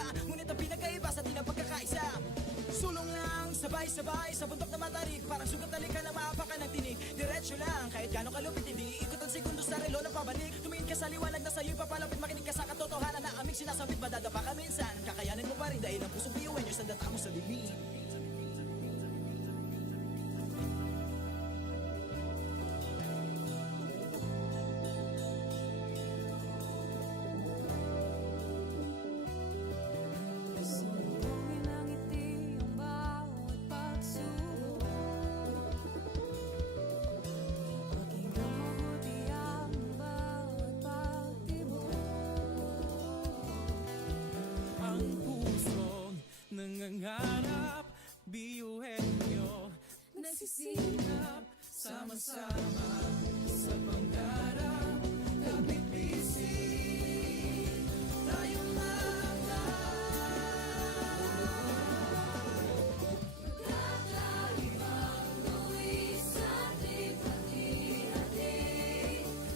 iba, ngunit ang pinagkaiba sa di na pagkakaisa. Sulong lang, sabay-sabay sa bundok na matarik, parang sugat na lika na maapakan ng tinig. Diretso lang, kahit gano'ng kalupit, hindi ikot ang segundo sa relo na pabalik. Tumingin ka sa liwanag na sa'yo'y papalapit, makinig ka sa katotohanan na aming sinasabit. Madadapa ka minsan, kakayanin mo pa rin dahil ang pusong biyuin nyo sa data mo sa dilim. Sumbungin ang ngiti ang bawat pagsubok. Pakinggan mabuti ang bawat pagtibok. Ang pusong nangangarap, biyuhin nyo nagsisikap, sama-sama sa pangarap. Kapit bisig, tayong mga Kakaibang buwis sa ating hati-hati,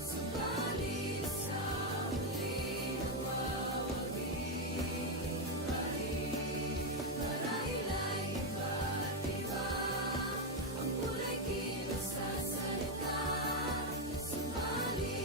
subalit sa huli nawawagi pa rin. Marahil ay iba't iba ang kulay kilos sa salita, subalit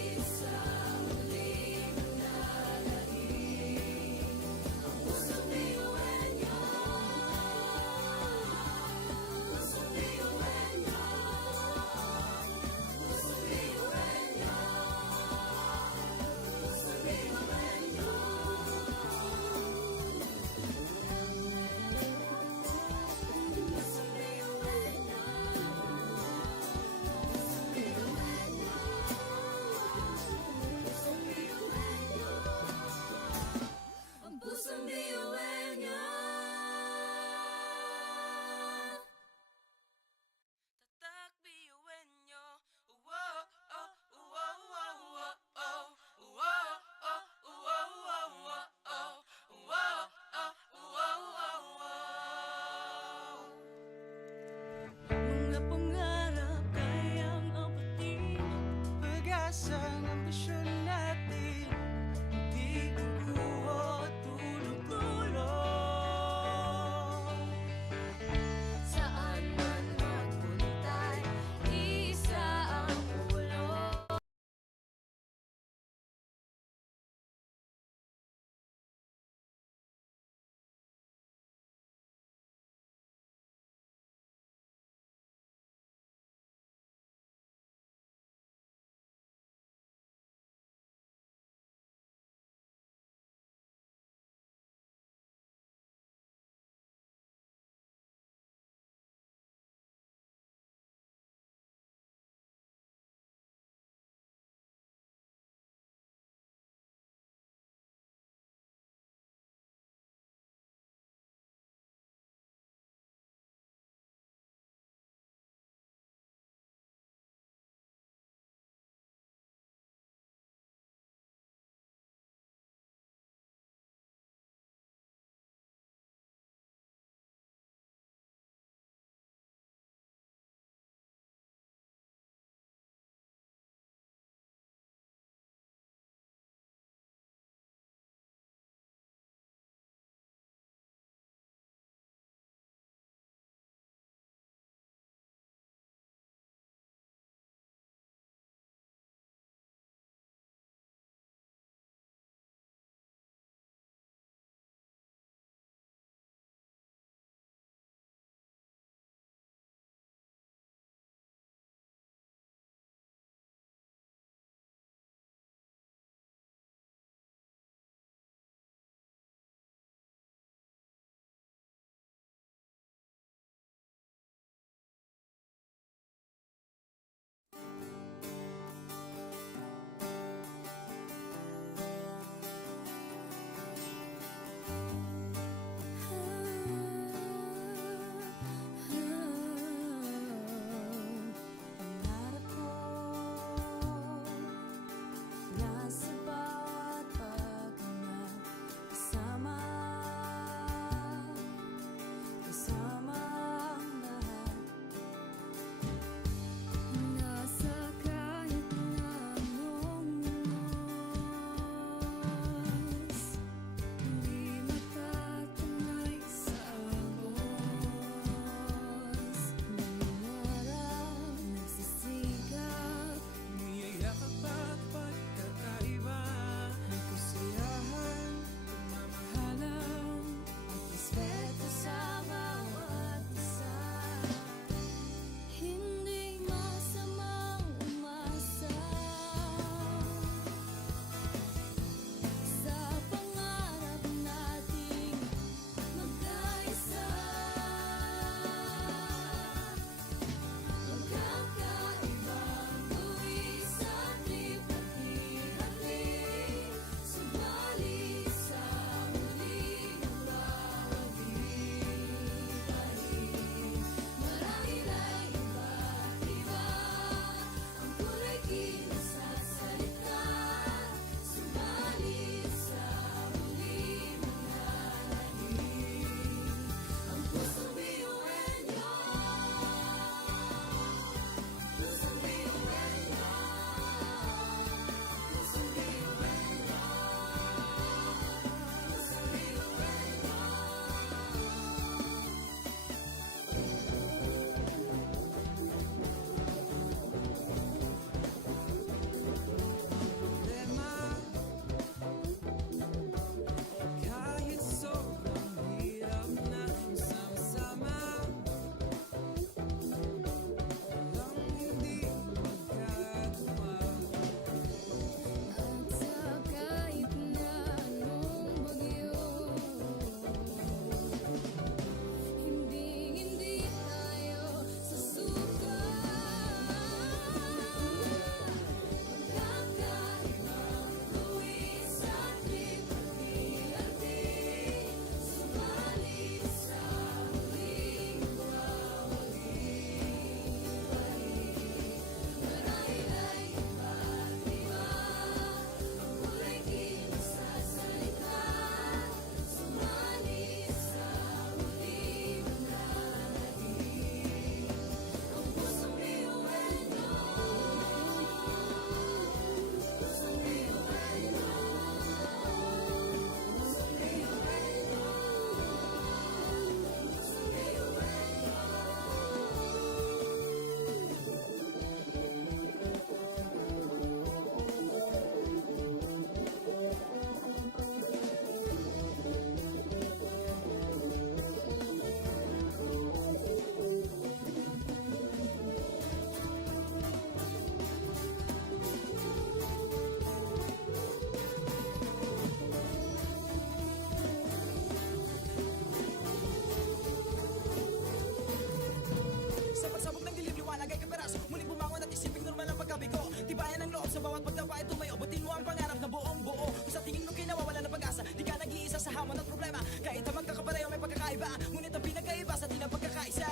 Ngunit ang pinagkaiba sa atin ang pagkakaisa.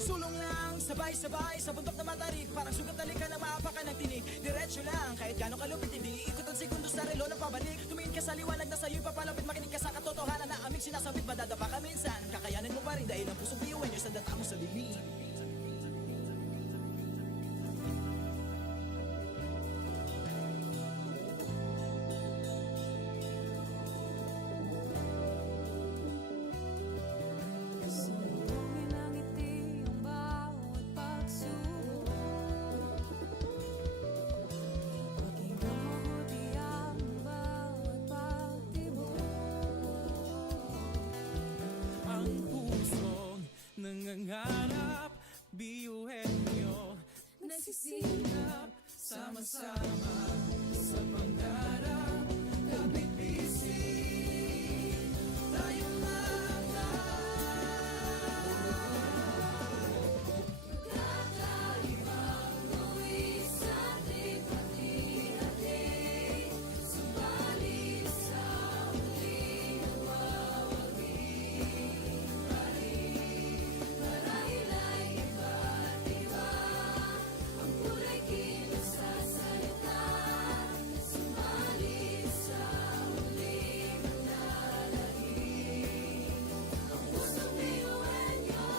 Sulong lang, sabay-sabay sa bundok na matarik. Parang sugat na lika na maapakan ng tinig. Diretso lang, kahit gano'ng kalupit hindi ikot ang segundo sa relo ng pabalik. Tumingin ka sa liwanag na sa'yo'y papalapit. Makinig ka sa katotohanan na aming sinasabit. Madadapa ka minsan, kakayanin mo pa rin dahil ang pusong biyuhan nyo sa data mo sa dilim. Sumugin ang ngiti ang bawat pagsubok. Paging mabuti ang bawat pagtibok. Ang pusong nangangarap, biyuhin nyo. Nagsisikap Sama-sama sa pangarap, kapit bisig tayong Kakaibang luwis sa ating pati-hati. Subalit sa muling nawawagi pa rin. Marahil ay iba't iba ang kulay kilos sa salita. Subalit sa muling nanlalahim ang pusong biyuhan niyo.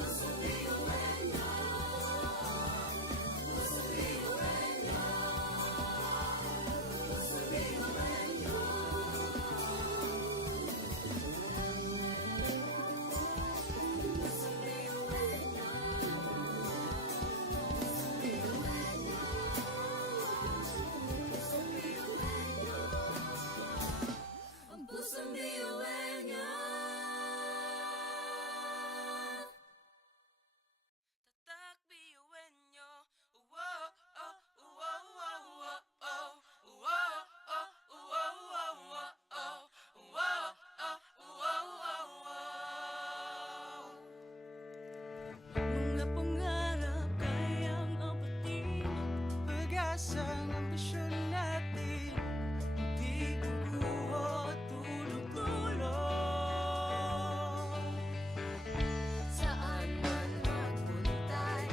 Pusong biyuhan niyo. Pusong biyuhan niyo. Pusong biyuhan niyo. Pusong biyuhan niyo. Pusong biyuhan niyo. Ang pusong biyuhan niyo. tatak biyuhin nyo. Wow, oh, wow, wow, wow, oh. Wow, oh, wow, wow, wow, oh. Wow, oh, wow, wow, wow. Mga pangarap kayang apatin. Pag-asa ng ambisyon natin, di kukuha tulog-tulog. Saan man magpuntay,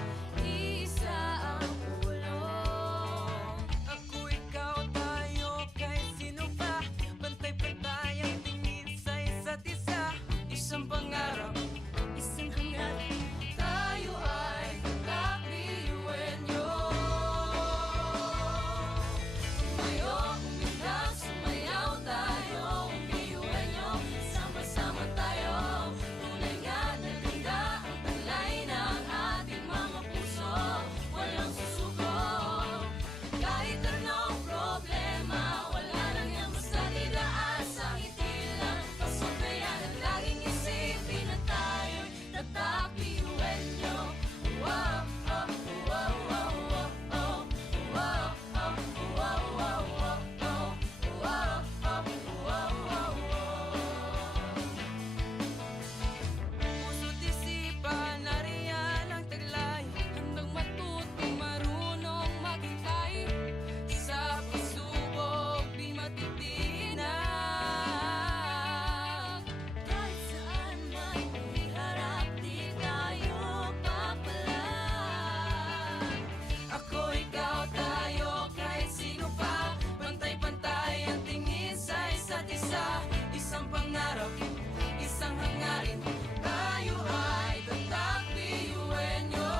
isa ang ulong. Ako, ikaw, tayo, kahit sino pa. Pantay-pantay ang tingin sa isa't isa. Isang pangarap, Isang hangarin, tayo ay kakabiyuhin niyo. Tumayo, umilag, sumayaw tayo, biyuhin niyo. Sama-sama tayo, tunay nga na ganda ang talay ng ating mga puso. Walang susuko, kahit anong problema, wala lang yan basta didaan sa ngiti lang. Pasok na yan at laging isipin na tayo'y tatak biyuhin niyo. Wow, oh, wow, wow, wow, oh. Wow, oh, wow, wow, wow, oh. Wow, oh, wow, wow, wow. puso't isipan, nariyan ang taglay. Handang matutong marunong maghintay. Sa pagsubok, di matitinag. Kahit saan man iharap, di tayo papalag. Ako, ikaw, tayo, kahit sino pa. Pantay-pantay ang tingin sa isa't isa. Isang pangarap, isang hangarin. Tayo ay tatak biyuhin nyo.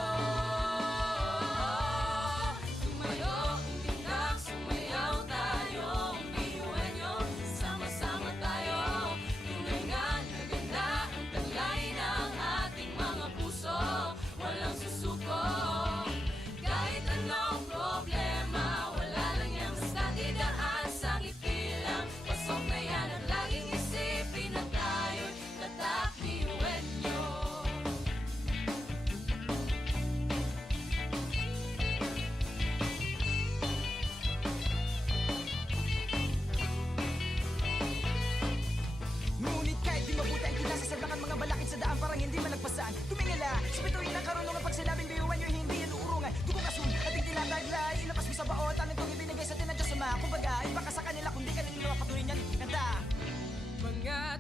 Tumayo, umilag, sumayaw tayo, biyuhin niyo. Sama-sama tayo, tunay nga na ganda ang talay ng ating mga puso. Walang susuko, kahit anong problema, wala lang yan basta didaan sa ngiti lang. Pasok na yan at laging isipin na tayo'y tatak biyuhin niyo. Ngunit kahit di mabuti ang kinasasaglakan mga balakid sa daan parang hindi man nagpasaan. Tumingala, sa bituin ng karunungan pag sinabing biyuhan nyo hindi yan uurungan. Dugong asun, ating tinataglay, ilabas mo sa baot, anong itong ibinigay sa atin ng Diyos Ama. Kumbaga, iba ka sa kanila kundi kanila patuloy niyan kanta. Mga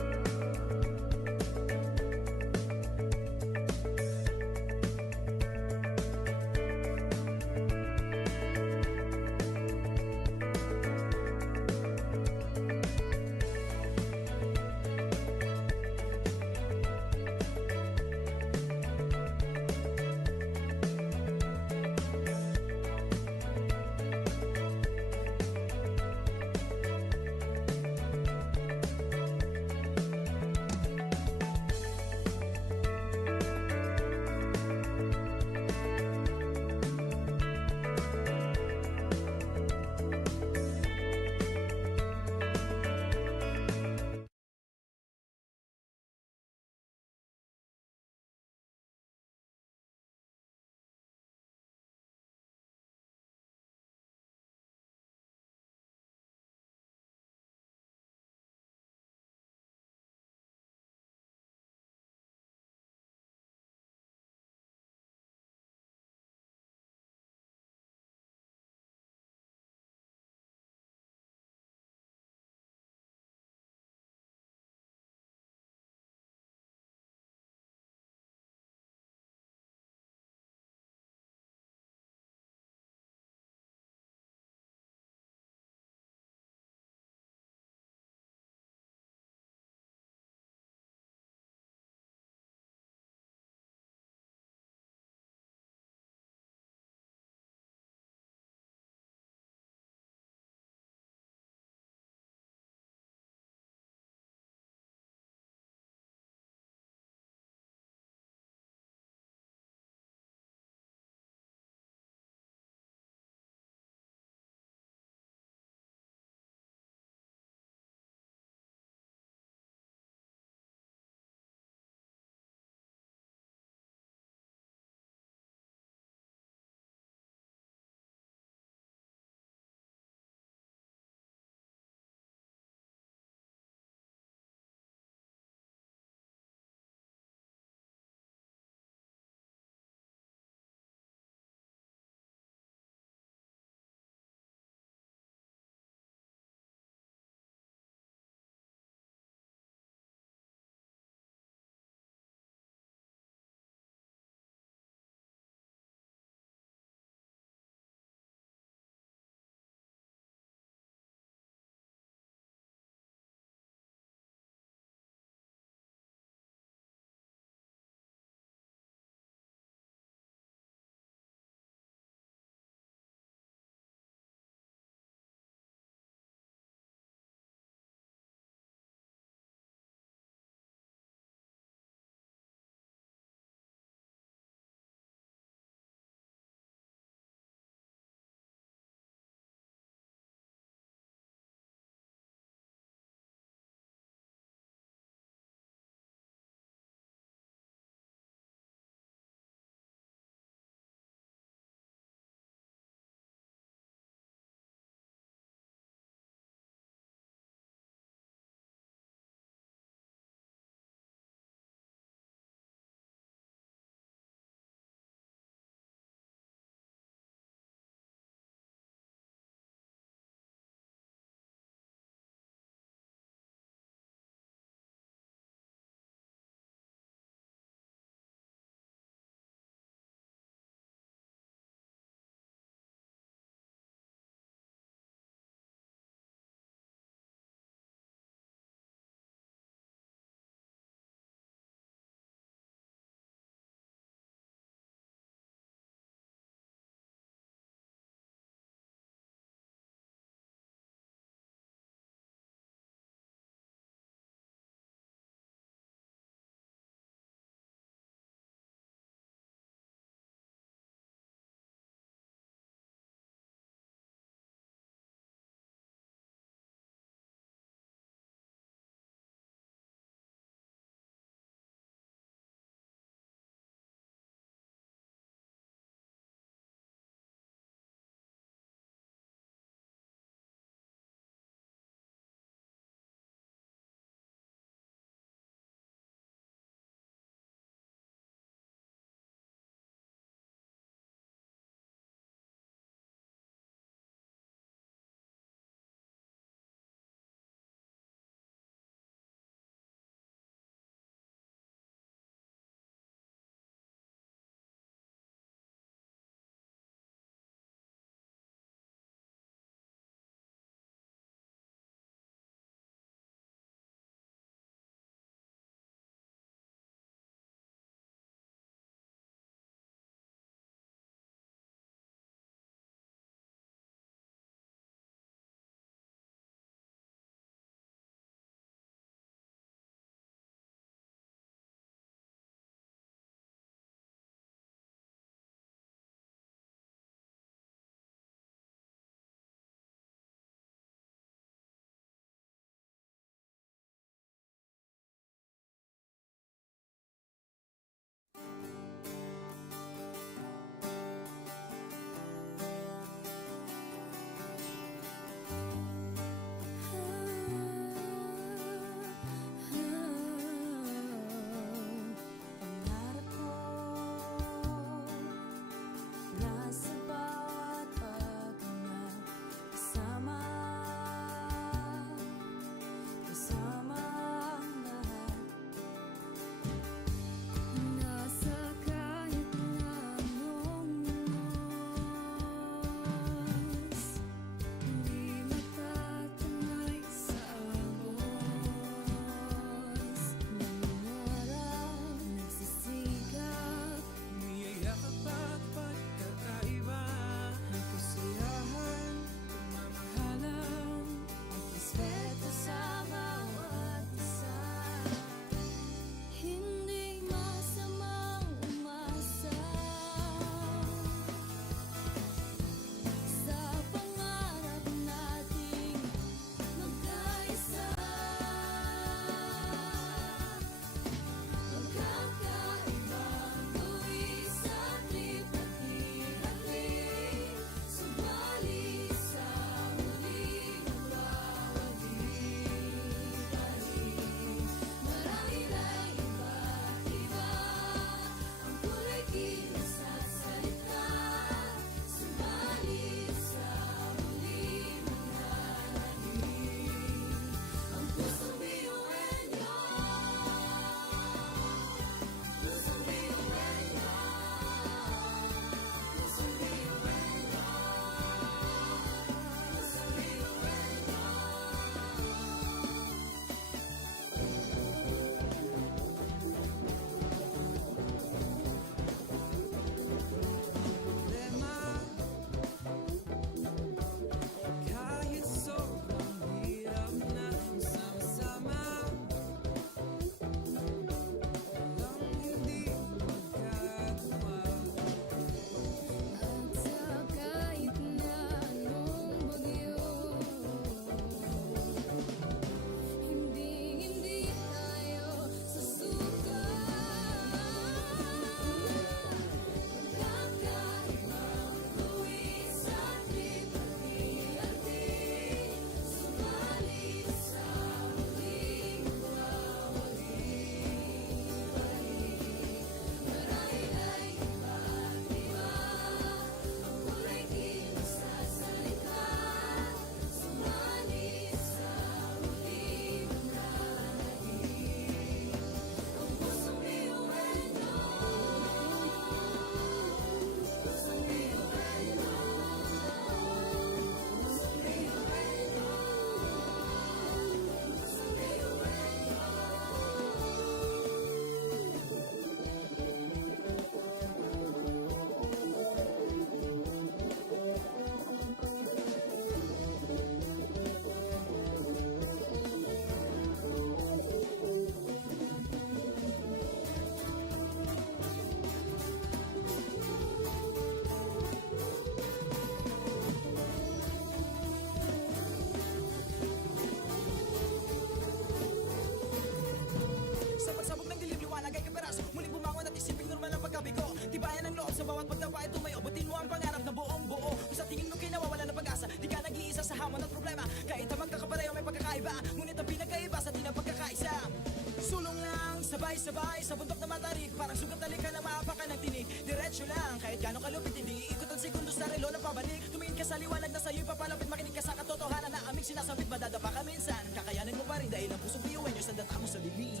Sabay-sabay sa bundok na matarik, parang sugat na lika na maapakan ng tinig. Diretso lang, kahit gano'ng kalupit hindi ikot ang segundo sa relo na pabalik. Tumingin ka sa liwanag na sa'yo'y papalapit, makinig ka sa katotohanan na aming sinasabit. Madadapa ka minsan, kakayanin mo pa rin dahil ang pusong biyuin nyo sa data mo sa dilim.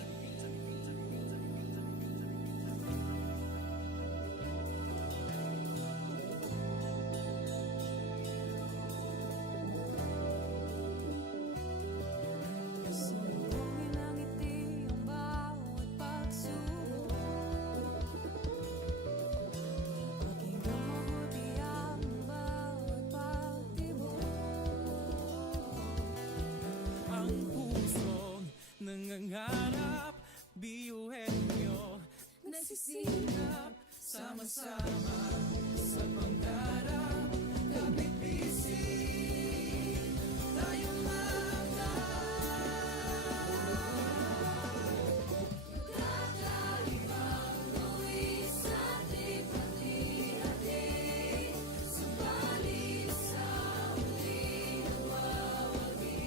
Sabungin ang ngiti ang bawat pagsubok. Pakinggan mabuti ang bawat pagtibok. Ang pusong nangangarap, biyuhin nyo, Nagsisikap sama-sama sa pangarap. Kapit bisig, tayo kakaibang buwis at ipati-hati. Subalit sa huling nawawagi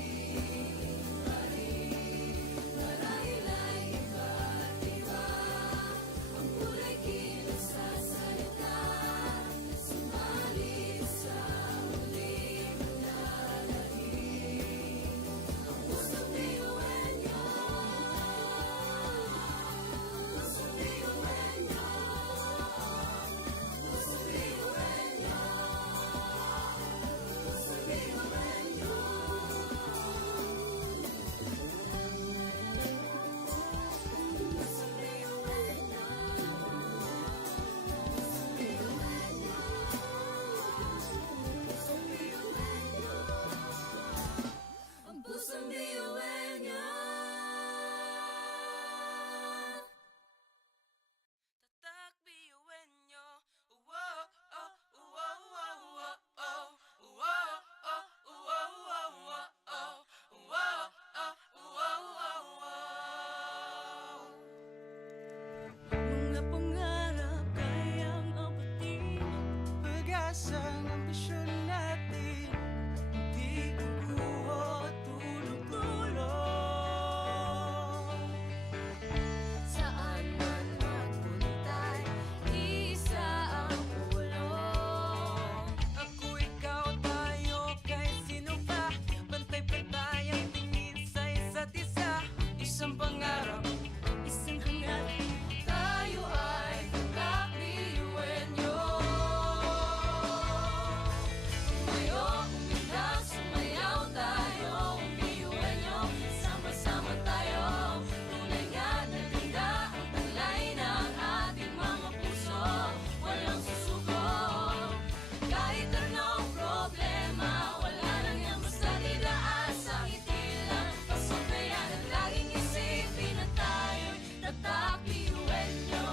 pa rin. Marahil ay iba't iba ang kulay kilos sa salita. Subalit sa huling nalahing ang pusong biyuin niyo. Pusong biyuin niyo. Pusong biyuin niyo. Pusong biyuin niyo. Pusong biyuin niyo. Pusong biyuin niyo. Pusong biyuin niyo. Ang pusong biyuin niyo. Tatak biyuin nyo. Uwo, oh, uwo, uwo, uwo, oh. Uwo, oh, uwo, uwo, uwo, oh. Uwo, oh, uwo, uwo, uwo. Mga pangarap kayang abutin. pag-asang ambisyon natin, hindi kukuha tulog-tulog. Saan man magpuntay, isa ang ulo. Ako, ikaw, tayo, kahit sino pa. Pantay-pantay ang tingin sa isa't isa. Isang pangarap, Isang hangarin, tayo ay kakabiyuin niyo. Tumayo, umilag, sumayaw tayo, biyuin niyo. Sama-sama tayo, tunay nga na ganda ang talay ng ating mga puso. Walang susuko, kahit anong problema, wala lang yan basta didaan sa ngiti lang. Pasok na yan at laging isipin na tayo'y tatak biyuin niyo.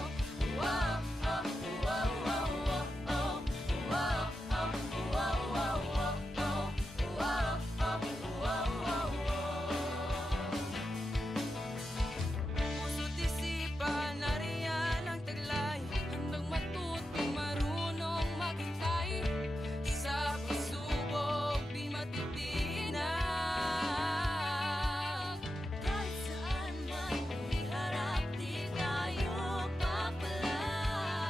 Wow, oh, wow, wow, wow, oh. Wow, oh, wow, wow, wow, oh. Wow, oh, wow, wow, wow. puso't isipan, nariyan ang taglay. Handang matutong marunong maghintay. Sa pagsubok, di matitinag. Kahit saan man iharap, di tayo papalag.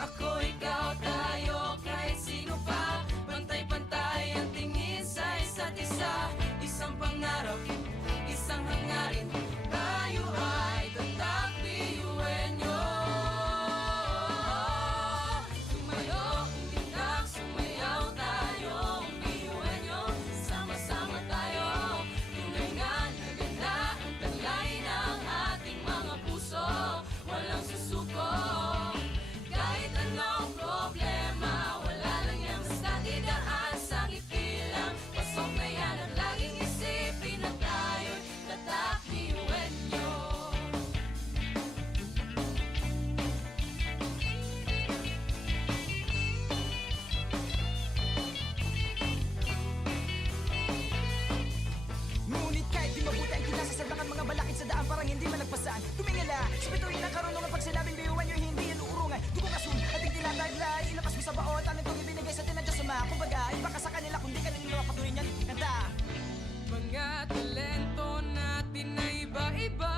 Ako, ikaw, tayo, kahit sino pa. Pantay-pantay ang tingin sa isa't isa. Isang pangarap, isang hangarin. Tayo ay tatak biyuin nyo. Tumayo, umilag, sumayaw tayo, biyuin nyo. Sama-sama tayo, tunay nga na ganda ang talay ng ating mga puso. Walang susuko, kahit anong problema, wala lang yan basta didaan sa ngiti lang. Pasok na yan at laging isipin na tayo'y tatak biyuin nyo. Ngunit kahit di mabuti ang kinasasalangan, mga balakid sa daan parang hindi malagpasan. Tumingala, sa bituin ng karunungan, pag sinabing biyuan nyo hindi yan uurungan. Dugong asun, ating tinataglay, ilabas mo sa baon, tanong itong ibinigay sa tinadya sa mga. Kumbaga, iba ka sa kanila, kundi ka nila patuloy niyan. Kanta! Mga talento natin na iba-iba.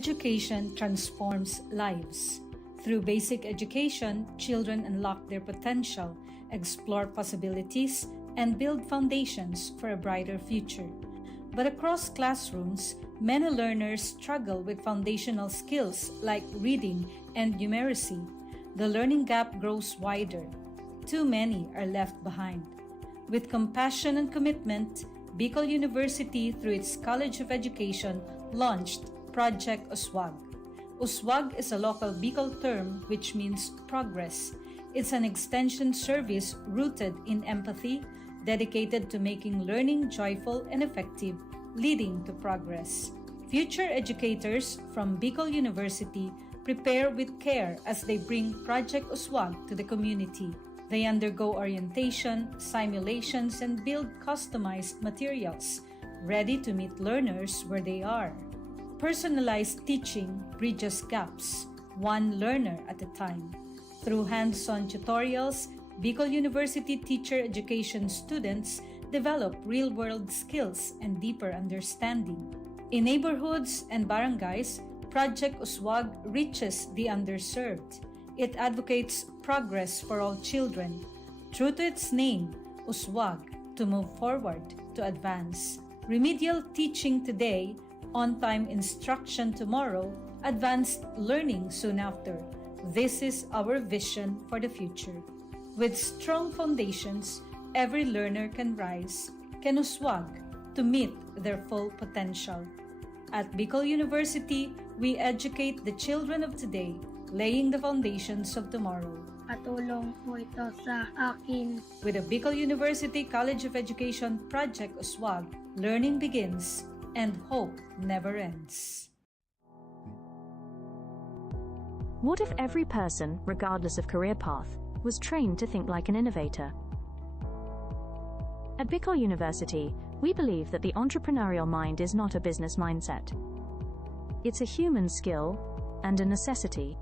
education transforms lives. Through basic education, children unlock their potential, explore possibilities, and build foundations for a brighter future. But across classrooms, many learners struggle with foundational skills like reading and numeracy. The learning gap grows wider. Too many are left behind. With compassion and commitment, Bicol University, through its College of Education, launched Project Uswag. Uswag is a local Bicol term which means progress. It's an extension service rooted in empathy, dedicated to making learning joyful and effective, leading to progress. Future educators from Bicol University prepare with care as they bring Project Uswag to the community. They undergo orientation, simulations, and build customized materials, ready to meet learners where they are. Personalized teaching bridges gaps, one learner at a time. Through hands-on tutorials, Bicol University teacher education students develop real-world skills and deeper understanding. In neighborhoods and barangays, Project Uswag reaches the underserved. It advocates progress for all children. True to its name, Uswag, to move forward, to advance. Remedial teaching today, on-time instruction tomorrow, advanced learning soon after. This is our vision for the future. With strong foundations, every learner can rise, can uswag to meet their full potential. At Bicol University, we educate the children of today, laying the foundations of tomorrow. Katulong po ito sa akin. With the Bicol University College of Education Project Uswag, learning begins and hope never ends. What if every person, regardless of career path, was trained to think like an innovator? At Bicol University, we believe that the entrepreneurial mind is not a business mindset. It's a human skill and a necessity.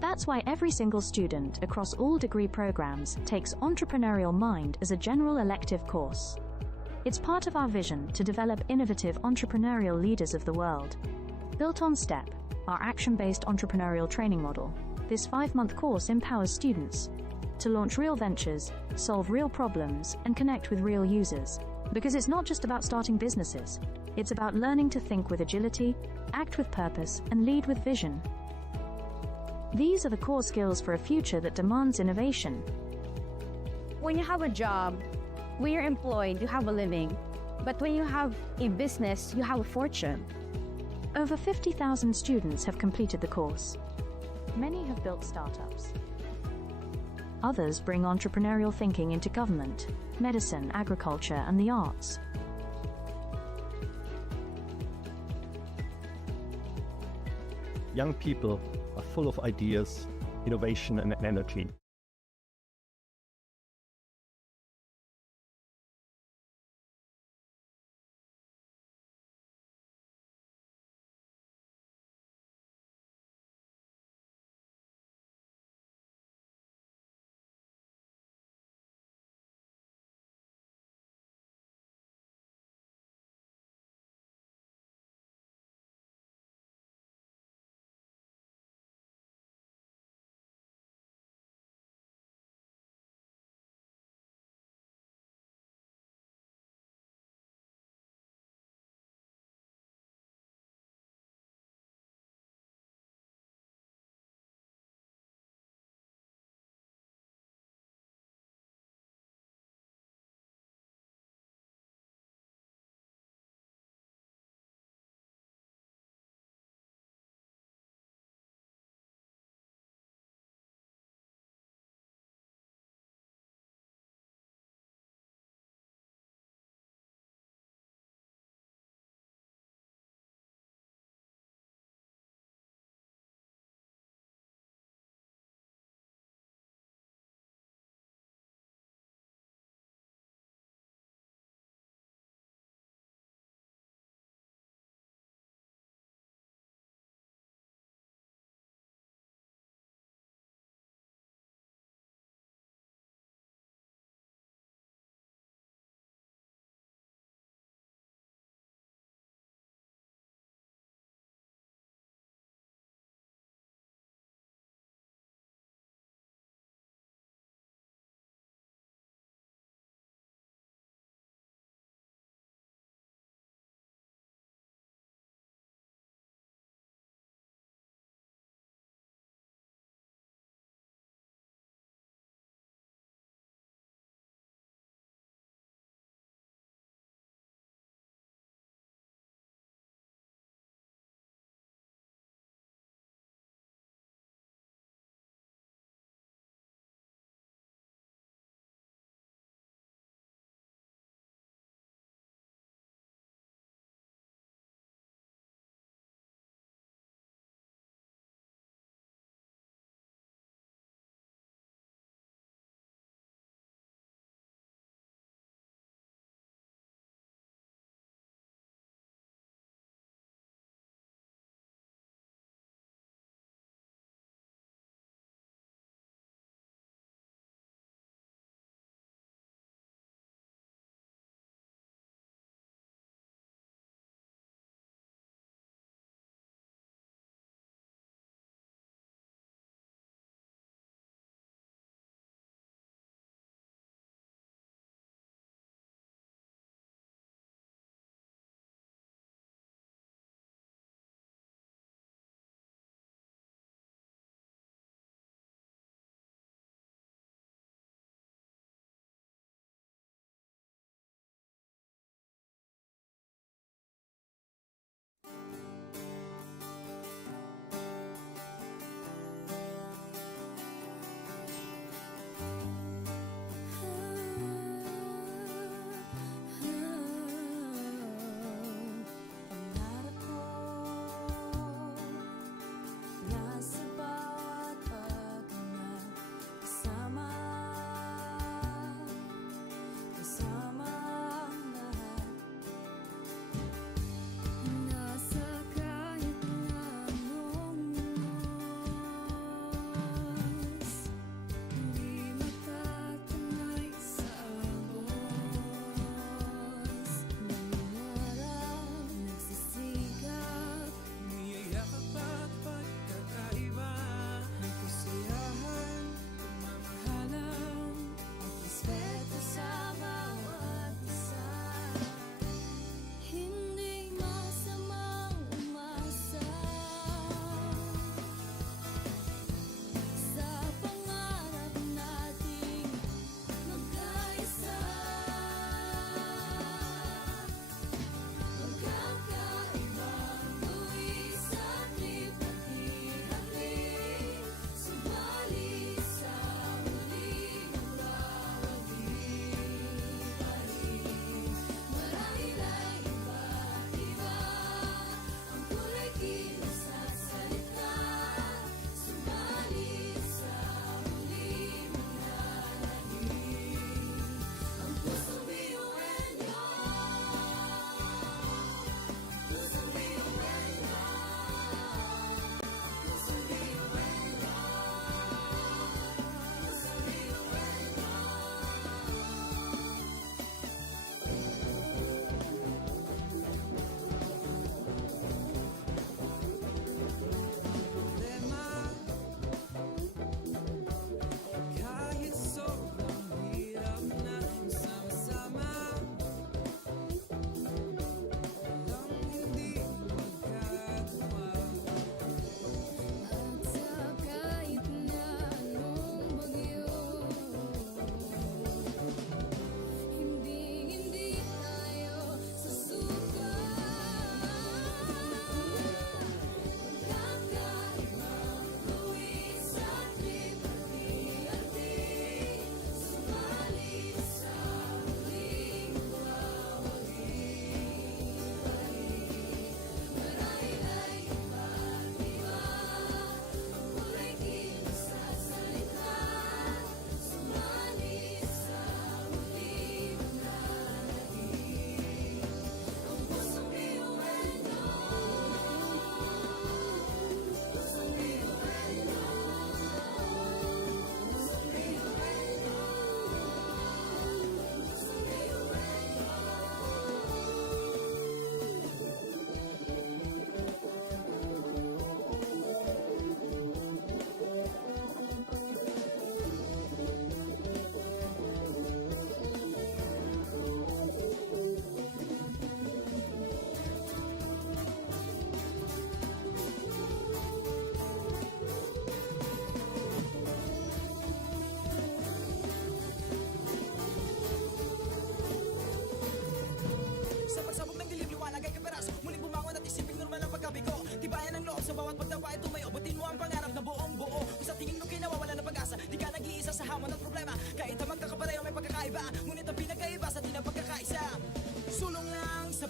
That's why every single student across all degree programs takes Entrepreneurial Mind as a general elective course. It's part of our vision to develop innovative entrepreneurial leaders of the world. Built on STEP, our action-based entrepreneurial training model, this 5-month course empowers students to launch real ventures, solve real problems, and connect with real users. Because it's not just about starting businesses, it's about learning to think with agility, act with purpose, and lead with vision. These are the core skills for a future that demands innovation. When you have a job, when you're employed, you have a living. But when you have a business, you have a fortune. Over 50,000 students have completed the course. Many have built startups. Others bring entrepreneurial thinking into government, medicine, agriculture, and the arts. Young people are full of ideas, innovation, and energy.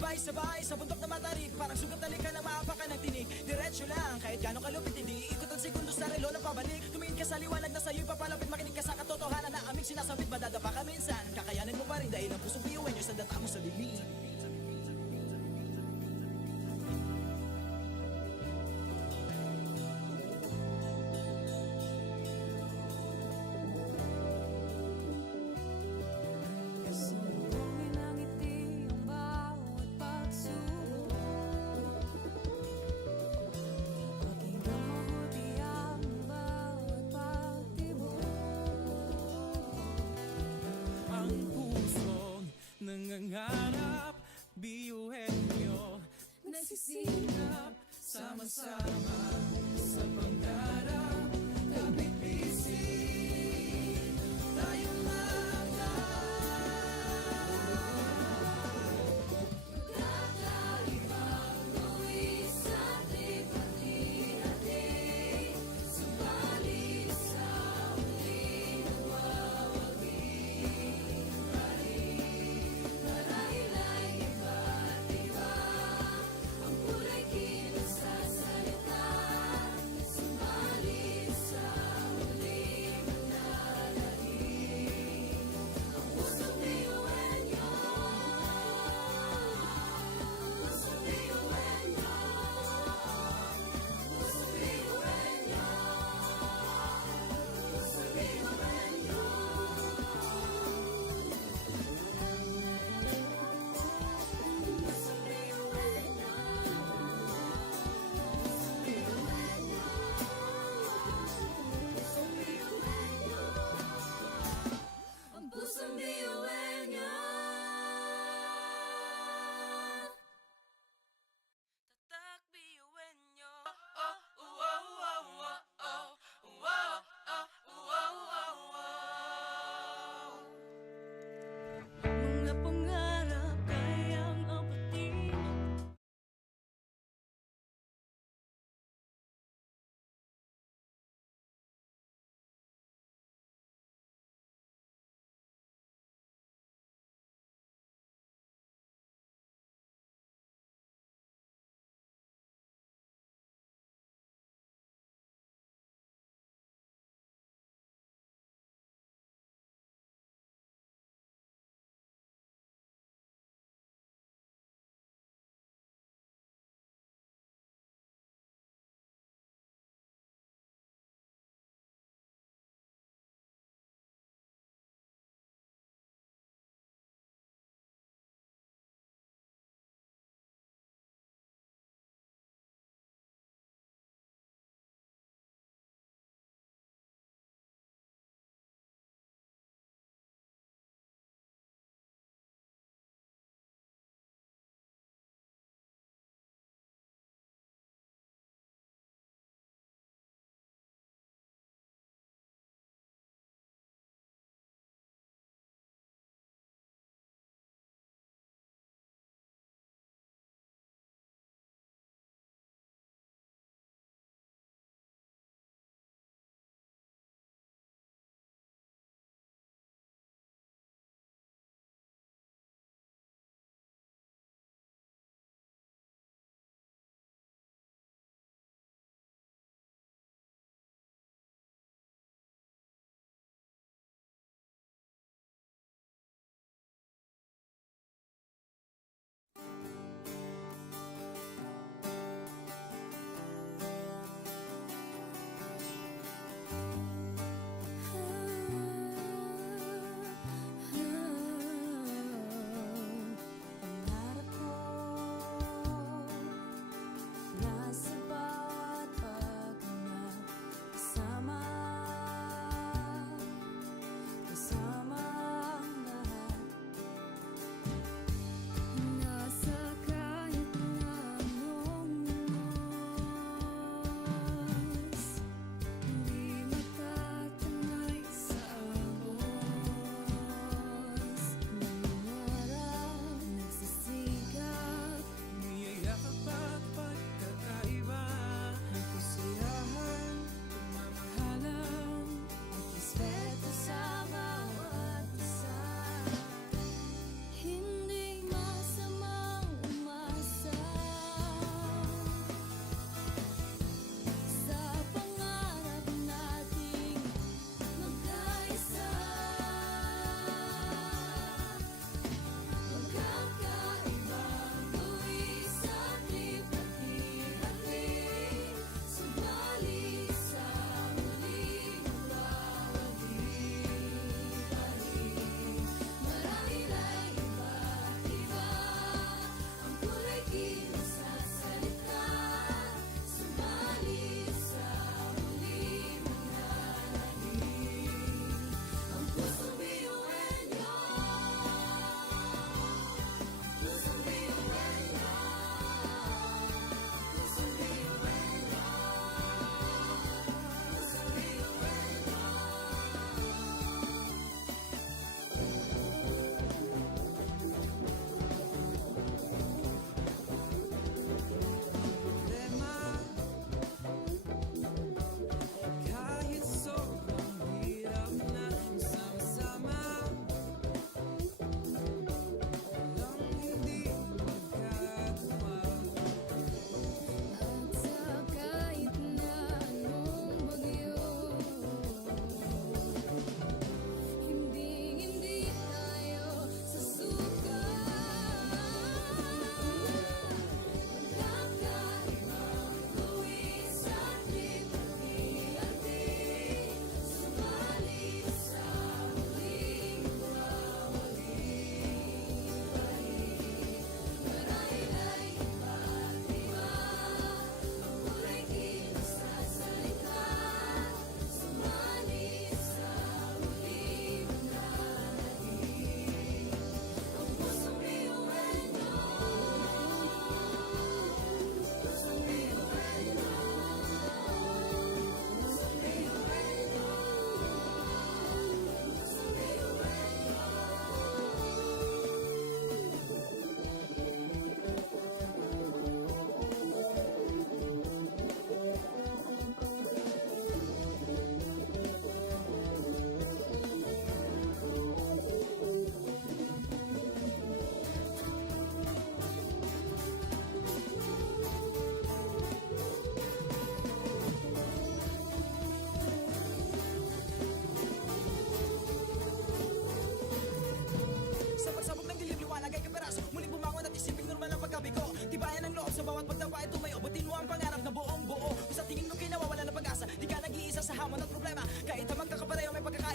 Sabay-sabay sa bundok na matarik, parang sugat talikan na maapakan ng tinig. Diretso lang, kahit gano'ng kalupit hindi ikot ang segundo sa relo na pabalik. Tumingin ka sa liwanag na sa'yo'y papalapit, makinig ka sa katotohanan na aming sinasabit. Madadapa ka minsan, kakayanin mo pa rin dahil ang pusong biyuin nyo sa data mo sa dilim. Kasalubungin ng ngiti ang bawat pagsubok. Pakinggan mabuti ang bawat pagtibok. Ang pusong nangangarap, biyuhin nyo, nagsisikap, sama-sama sa pangarap. Kapit bisig, tayong Kakaibang buwis at lipat-hati, subalit sa huli nawawagi. Marahil ay iba't iba, ang kulay kilos sa salita,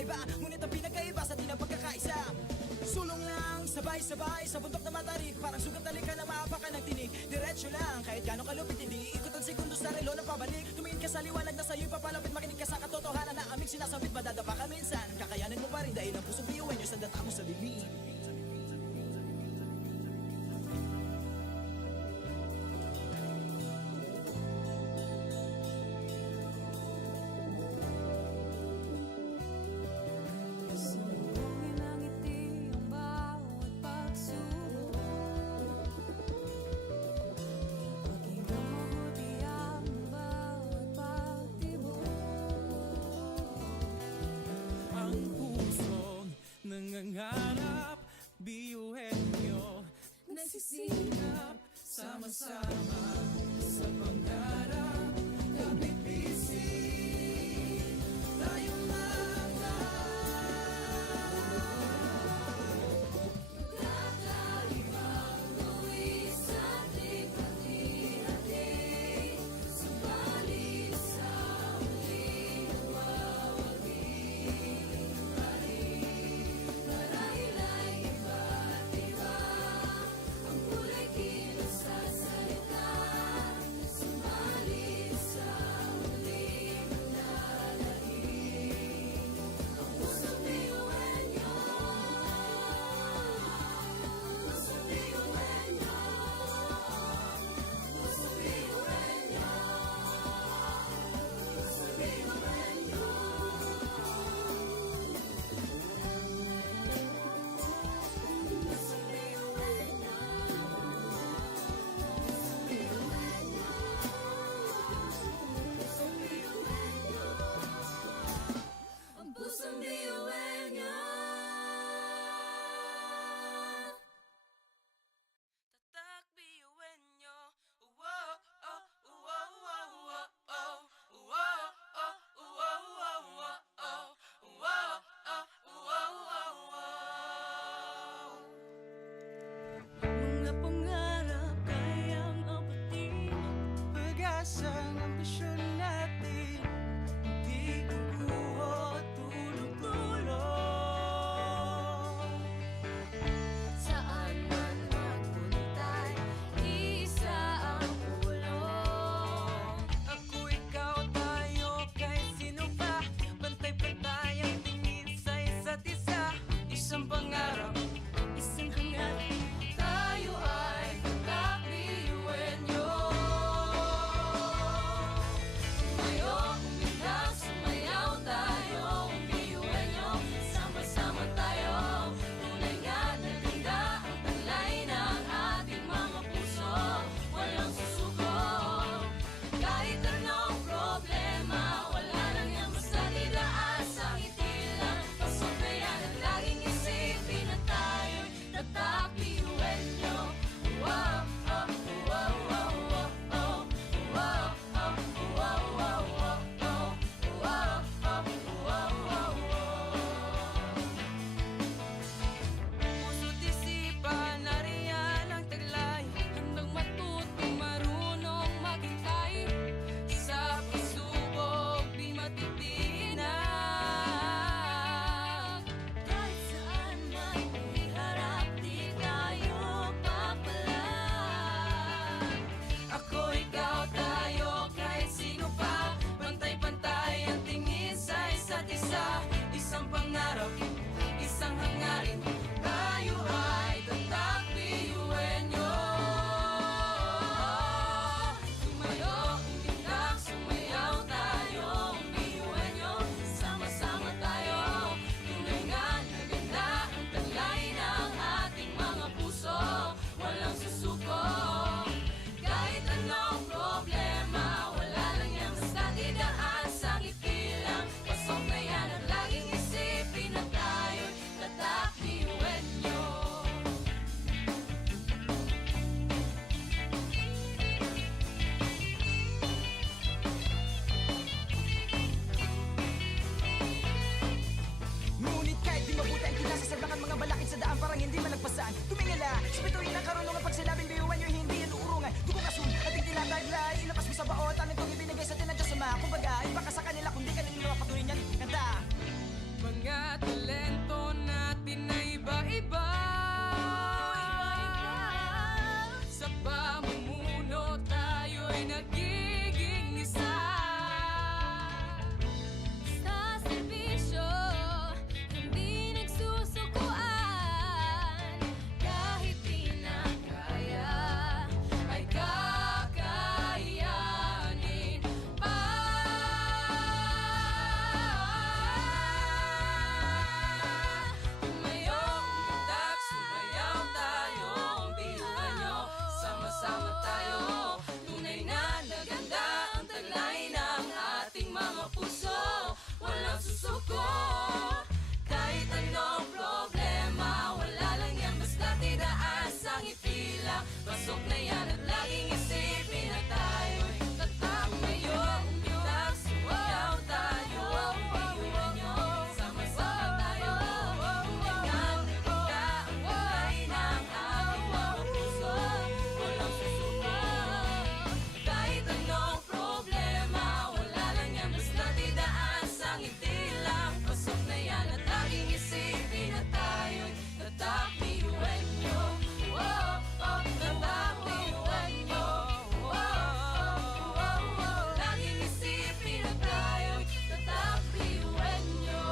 magkakaiba, ngunit ang pinagkaiba sa atin ang pagkakaisa. Sulong lang, sabay-sabay sa bundok na matarik, parang sugat na lika na maapakan ng tinig. Diretso lang, kahit gano'ng kalupit hindi ikot ang segundo sa relo na pabalik. Tumingin ka sa liwanag na sa'yo'y papalapit, makinig ka sa katotohanan na aming sinasabit. Madadapa ka minsan, kakayanin mo pa rin dahil ang pusong biyuin nyo sa data mo sa bibig. Sumugin ang ngiti ang bawat pagsubok. Pakinggan mabuti ang bawat pagtibok. Ang pusong nangangarap, biyuhin nyo, nagsisikap, sama-sama sa pangarap. Kapit bisig, tayong mga Kakaibang luwis at likha-hati-hati, subalit sa huling mawawagi pa rin. Marahil ay iba't iba ang kulay kilos sa salita, subalit sa huling manlalahim ang pusong biyuhin nyo. Pusong biyuhin nyo. Pusong biyuhin nyo. Pusong biyuhin nyo. Pusong biyuhin nyo. Pusong biyuhin nyo. Ang pusong biyuhin nyo. Tatak biyuhin nyo. Uwo, oh, uwo, uwo, uwo, oh. Uwo, oh, uwo, uwo, uwo, oh. Uwo, oh, uwo, uwo, uwo. mga pangarap kayang abutin, pag-asang ambisyon natin, di kukuha tulog-tulog. Saan man magpunta'y isa ang ulo. Ako, ikaw, tayo, kahit sino pa. Pantay-pantay ang tingin sa isa't isa. Isang pangarap, isang hangarin. Tayo ay tatak biyuhin nyo. Tumayo, umilag, sumayaw tayo, biyuhin nyo. Sama-sama tayo. Tunay nga na ganda ang talay ng ating mga puso. Walang susuko. Kahit anong problema, wala lang yan basta didaan sa ngiti lang. Pasok na yan at laging isipin na tayo'y tatak biyuhin nyo. Wow, oh, wow, wow, wow, oh. Wow, oh, wow, wow, wow, oh. Wow, oh, wow, wow, wow. Puso't isipan, nariyan ang taglay. Handang matuto, marunong maghintay. Sa pagsubok, di matitinag. Kahit saan man iharap, di tayo papalag. Ako, ikaw, tayo, kahit sino pa. Pantay-pantay ang tingin sa isa't isa. Isang pangarap, isang hangarin. Tayo ay tatak biyuhin nyo. Tumayo, umilag, sumayaw tayo, biyuhin nyo. Sama-sama tayo. Tunay nga na ganda ang talay ng ating mga puso. Walang susuko. Kahit anong problema, wala lang yan basta didaan sa ngiti lang. Pasok na yan at laging isipin na tayo'y tatak biyuhin nyo. Ngunit kahit di mabuti ang kinasasadlakan mga balakid sa daan parang hindi malagpasan. Tumingala, spituin ang karunungan pag sinabing biyuhan nyo hindi yan uurungan. Dugong asun, ating tinataglay, ilabas mo sa baot, ang itong ibinigay sa atin ng Diyos Ama. Kumbaga, iba ka sa kanila kundi kanila patunay niyan kanta. Mga mga talento natin na iba-iba. Sa pamumuno tayo'y nagiging isa. Sa serbisyo, hindi nagsusukuan. Kahit di na kaya, ay kakayanin pa. Tumayo, umitak, sumayaw tayo. Biyuhan nyo, sama-sama tayo. Tunay na naganda ang taglay ng ating mga puso. Walang susuko, kahit anong problema. Wala lang yan, basta tidaas ang ngiti lang. Pasok na yan at laging isipin na tayo'y tatak. Tumayo, umitak, sumayaw tayo. Biyuhan nyo, sama-sama tayo. Tunay na naganda ang taglay ng ating mga puso. Walang susuko, kahit anong problema. Wala lang yan, basta tidaas ang ngiti lang. Pasok na yan at laging isipin na tayo'y tatak. Biyuhan nyo, oh, oh, tatak. Biyuhan nyo, oh, oh, oh, oh. Laging isipin na tayo'y tatak. Biyuhan nyo.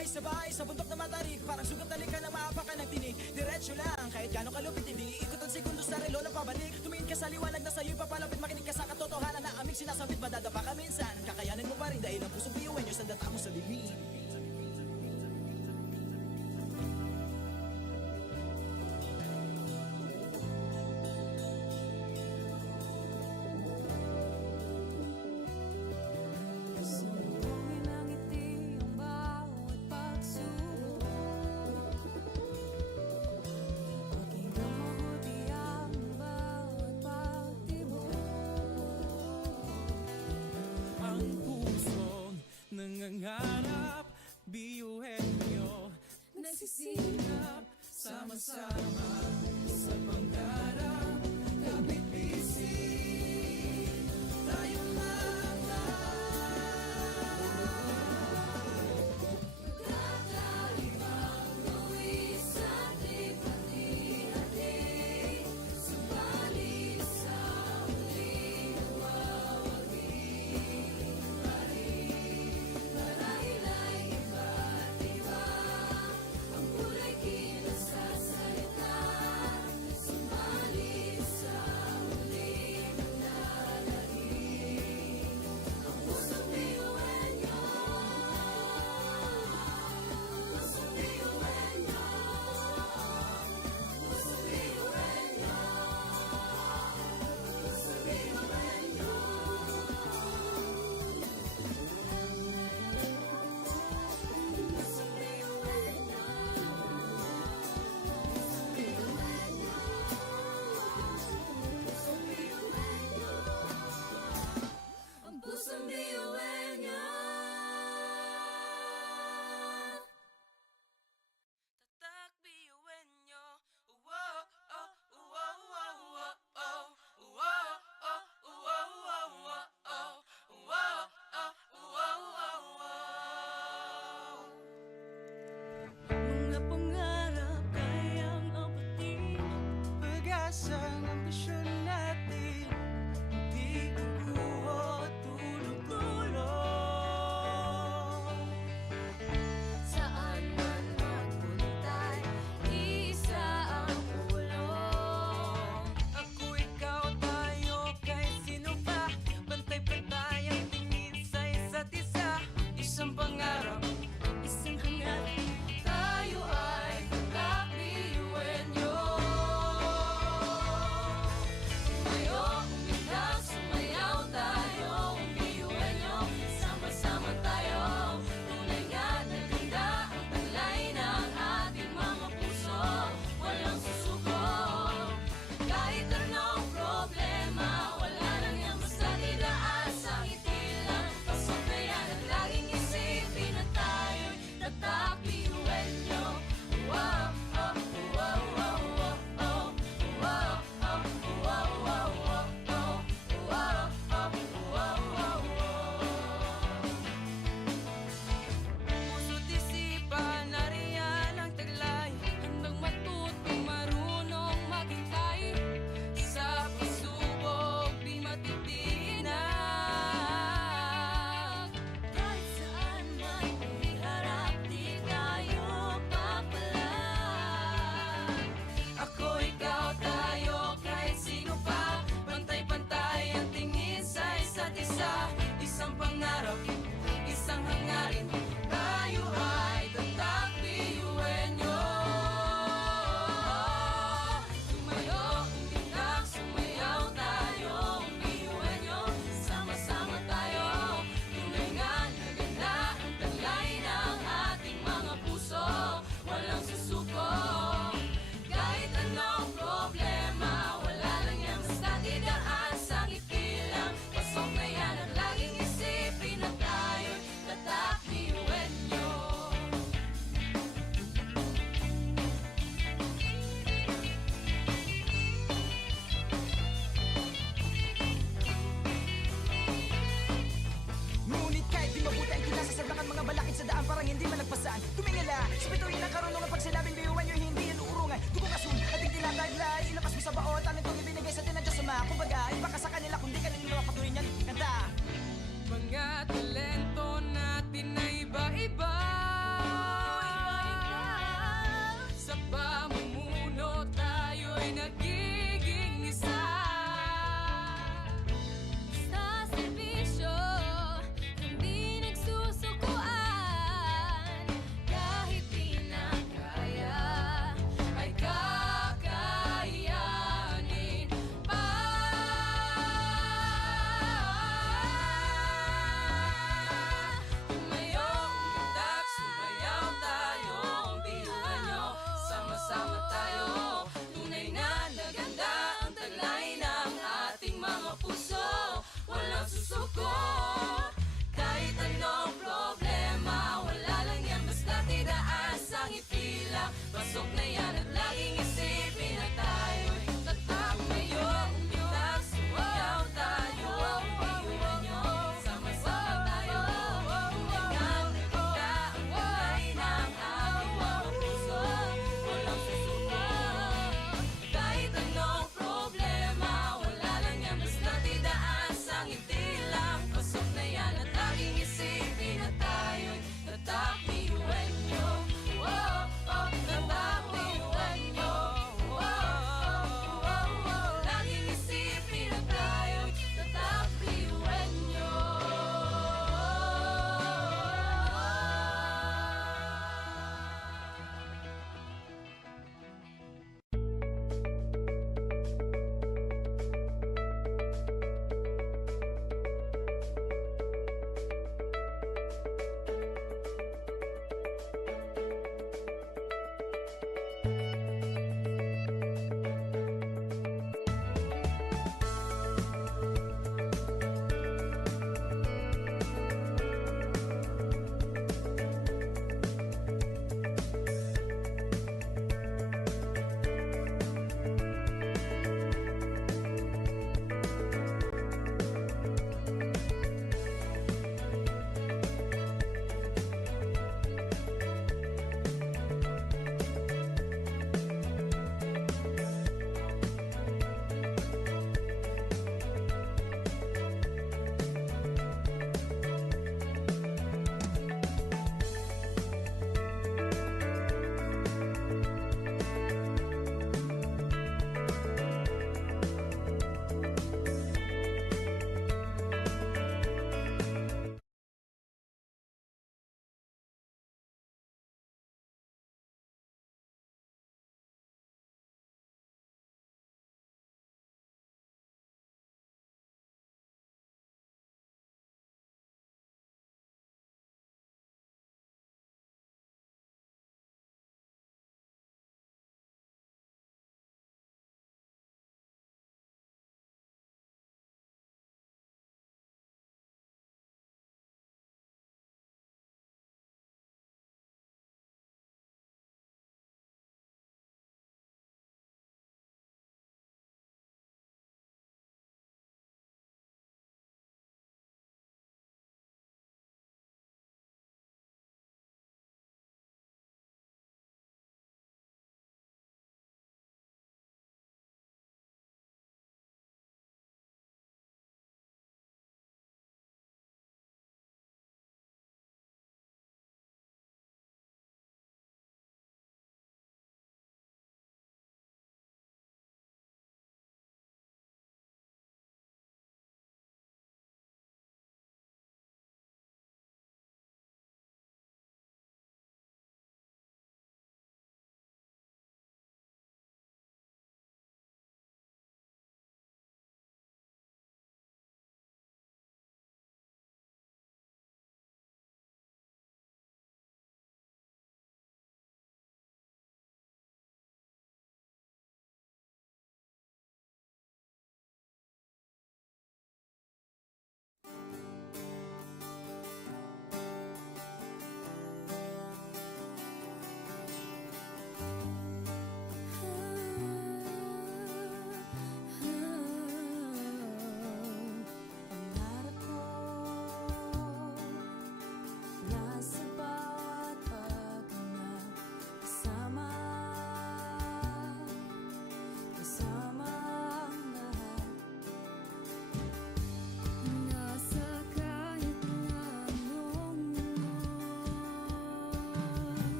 sabay-sabay sa bundok na matarik. Parang sugat na lika na maapakan ng tinig. Diretso lang, kahit gano'ng kalupit hindi ikot ang segundo sa relo na pabalik. Tumingin ka sa liwanag na sa'yo'y papalapit. Makinig ka sa katotohanan na aming sinasabit. Madadapa ka minsan, kakayanin mo pa rin dahil ang pusong biyuin nyo sa data mo sa bibig. Sambungin ang ngiti ang bawat pagsubok. Pakinggan mabuti ang bawat pagtibok. Ang pusong nangangarap, biyuhin nyo. Nagsisikap, Sama-sama sa pangarap, kapit-bisig tayo kakaibang luwis at hati-hati. Subalit sa huli nawawagi pa rin. Marahil ay iba't iba ang kulay kinasasalita. Subalit sa huli nanlalagim ang pusong biyuhin nyo. Pusong biyuhin nyo. Pusong biyuhin nyo. Pusong biyuhin nyo. Pusong biyuhin nyo. Pusong biyuhin nyo. Ang pusong biyuhin nyo. tatak biyuhin nyo. Wow, oh, wow, wow, wow, oh. Wow, oh, wow, wow, wow, oh. Wow, oh, wow, wow, wow. Mga pangarap kayang abutin. Pag-asang ambisyon natin. Di kukuha tulong-tulong. Saan man magpuntay, isa ang ulong. Ako, ikaw, tayo, kahit sino pa. Pantay-pantay ang tingin sa isa't isa. Isang pangarap, Isang hangarin, tayo ay kakabiyuhin nyo. Tumayo, umilag, sumayaw tayo, biyuhin nyo. Sama-sama tayo, tunay nga na ganda ang taglay ng ating mga puso. Walang susuko, kahit anong problema, wala lang yan basta didaan sa ngiti lang. Pasok na yan ang laging isipin na tayo'y tatak biyuhin nyo. Wow, oh, wow, wow, wow, oh. Wow, oh, wow, wow, wow, oh. Wow, oh, wow, wow, wow. puso't isipan, nariyan ang taglay. Handang matutong marunong maghintay. Sa pagsubok, di matitinag. Kahit saan man iharap, di tayo papalag. Ako, ikaw, tayo, kahit sino pa. Pantay-pantay ang tingin sa isa't isa. Isang pangarap, isang hangarin. Tayo ay tatak biyuhin nyo. Tumayo, umilag, sumayaw tayo, biyuhin nyo. Sama-sama tayo, tunay nga na ganda ang taglay ng ating mga puso. Walang susuko, kahit anong problema, wala lang yan basta didaan sa ngiti lang. Pasok na yan ang laging isipin na tayo'y tatak biyuhin nyo. Ngunit kahit di mabuti ang kinasasablakan mga balakid sa daan parang hindi malagpasan. Tumingala, sa bituin ng karunungan pag sinabing biyuhan nyo hindi yan uurungan. Dugong asul, ating tinataglay, ilabas mo sa baot, ang itong ibinigay sa tinadya sa mga. Kumbaga, iba ka sa kanila kundi kanila patuloy niyan kanta. Mga talento natin na iba-iba.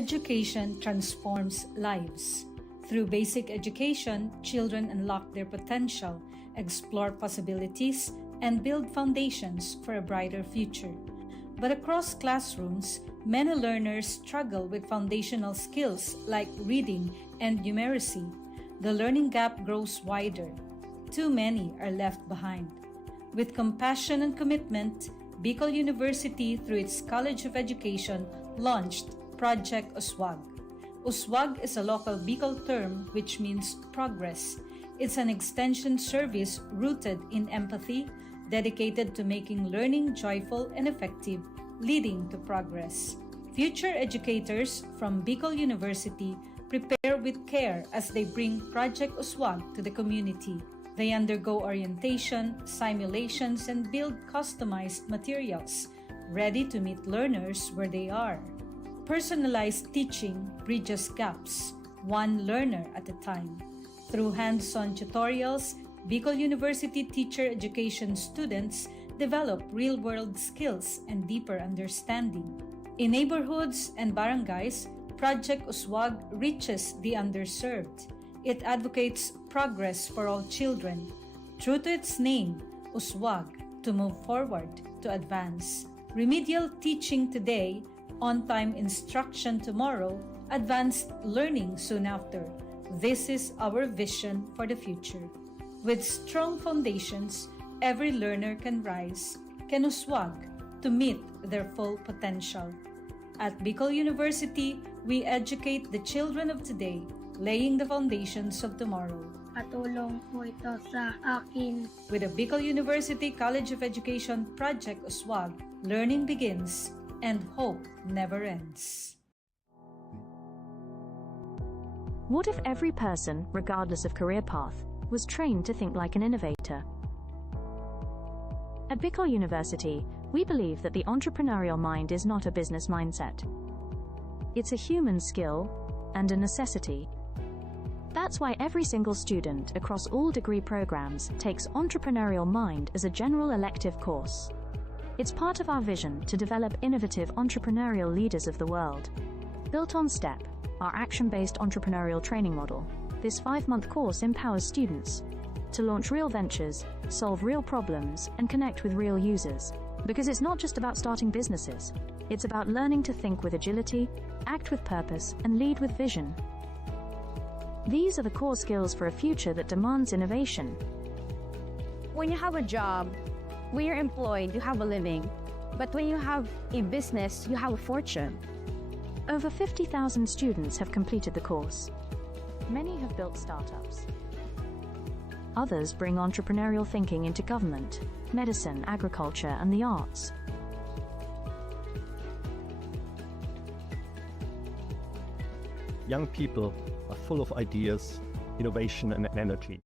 Education transforms lives. Through basic education, children unlock their potential, explore possibilities, and build foundations for a brighter future. But across classrooms, many learners struggle with foundational skills like reading and numeracy. The learning gap grows wider. Too many are left behind. With compassion and commitment, Bicol University, through its College of Education, launched Project Uswag. Uswag is a local Bicol term which means progress. It's an extension service rooted in empathy, dedicated to making learning joyful and effective, leading to progress. Future educators from Bicol University prepare with care as they bring Project Uswag to the community. They undergo orientation, simulations, and build customized materials, ready to meet learners where they are. Personalized teaching bridges gaps, one learner at a time. Through hands-on tutorials, Bicol University teacher education students develop real-world skills and deeper understanding. In neighborhoods and barangays, Project Uswag reaches the underserved. It advocates progress for all children. True to its name, Uswag, to move forward, to advance. Remedial teaching today, on-time instruction tomorrow, advanced learning soon after. This is our vision for the future. With strong foundations, every learner can rise, can uswag, to meet their full potential. At Bicol University, we educate the children of today, laying the foundations of tomorrow. Katulong po ito sa akin. With the Bicol University College of Education Project Uswag, learning begins and hope never ends. What if every person, regardless of career path, was trained to think like an innovator? At Bicol University, we believe that the entrepreneurial mind is not a business mindset. It's a human skill and a necessity. That's why every single student across all degree programs takes Entrepreneurial Mind as a general elective course. It's part of our vision to develop innovative entrepreneurial leaders of the world. Built on STEP, our action-based entrepreneurial training model, this 5-month course empowers students to launch real ventures, solve real problems, and connect with real users. Because it's not just about starting businesses, it's about learning to think with agility, act with purpose, and lead with vision. These are the core skills for a future that demands innovation. When you have a job, when you're employed, you have a living. But when you have a business, you have a fortune. Over 50,000 students have completed the course. Many have built startups. Others bring entrepreneurial thinking into government, medicine, agriculture, and the arts. Young people are full of ideas, innovation, and energy.